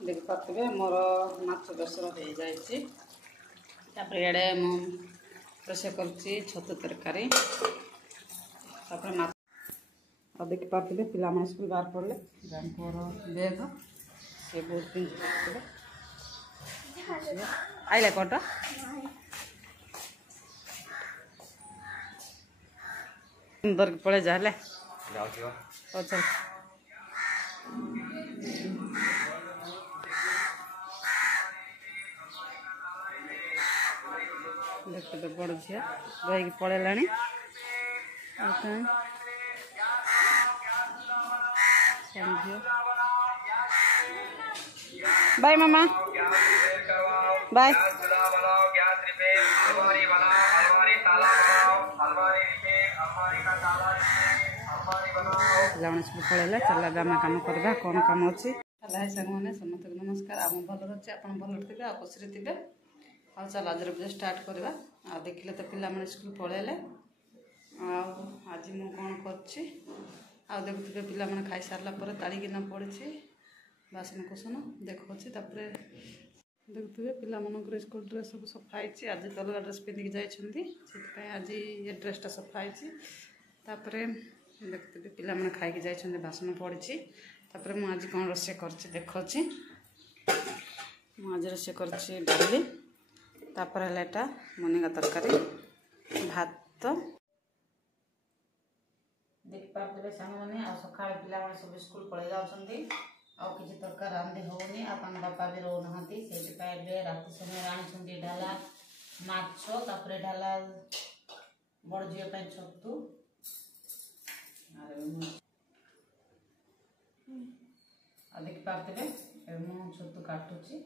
देखि पारे मोर माछ बेसर हो जाए मु रोषे कर छतु तरकारी देखि पारे पिला स्कूल बाहर पड़े पुअर बेग से बहुत पिंधे आइला कट सुंदर पड़े जाए चल देखते बड़ झी बही पड़ेला बाय मामा बाय पिला पड़ेला चल आम कम करवा कौन कम अच्छी मैंने समस्त नमस्कार आम भल अच्छे आप भल थे खुशी थे आ चल आज स्टार्ट करवा आ देखिले तो पिला स्कूल पलैले आज मु कौन कर देखुए पिला खाई सारा पर ताड़िकीना पड़ी बासन कुसन देखा देखुए पिला स्कूल ड्रेस सब सफाई आज तो अलग ड्रेस पिंधिक जाइए आज ये ड्रेसटा सफाई देखते पिला खाई जाइए बासन पड़ी मुझे आज कौन रोषे कर देखा मुझे रोषे कर डाली तापर है मुनिगा तरकारी भात देख पारे सांग मैंने सका पिला सब स्कूल पलि जाती किसी तरकार रांधि होनी बापा भी रोना से राति समय आनी ढाला माछ ढाला बड़ झील छतु देख पारे मु छतु काटुची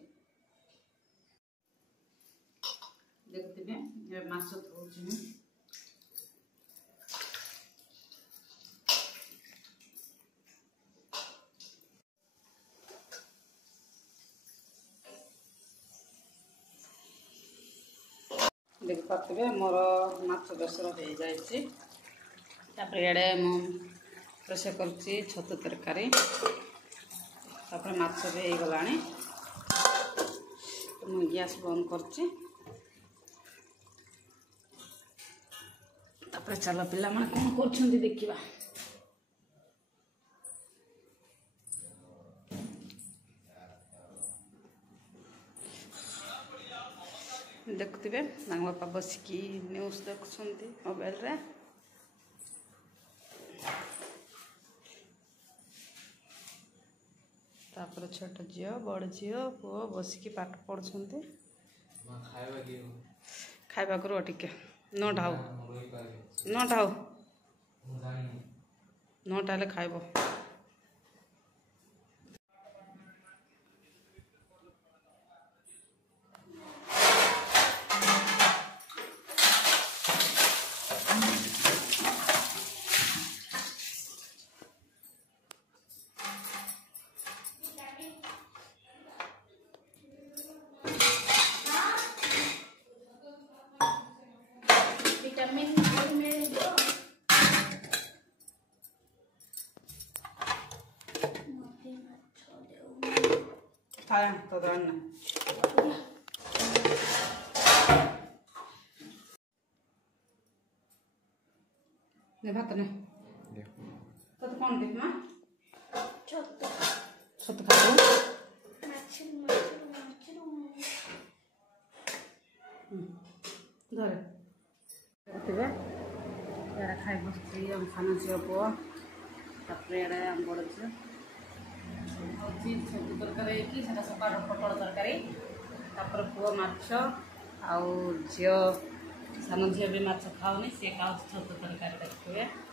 देखते माछ धोची देख पारे मोर माछ बेसर हो जाए इे मु रोषे कर छतु तरकारी माछ भी हो गला मुझे गैस बंद कर चल पिला कौन कर देखा देखुए बापा बसिकी न्यूज देखुं मोबाइल रे तापर छोट झील बड़ झील पुओ बसिकी पाठ पढ़ुंट खाइबा रो टिके नौटा हो नौटा खाइब तो भात नहीं तो कौन देख मां छतु छतु खाओ धरे देखिए यार खाई बसती हम खाना झील पुओ बड़ झील छतु तरकारी सका पटल तरकारी पुओ माछ आउ झील सान झील भी माछ खाऊनी सी खाऊ छतु तरकारी देखिए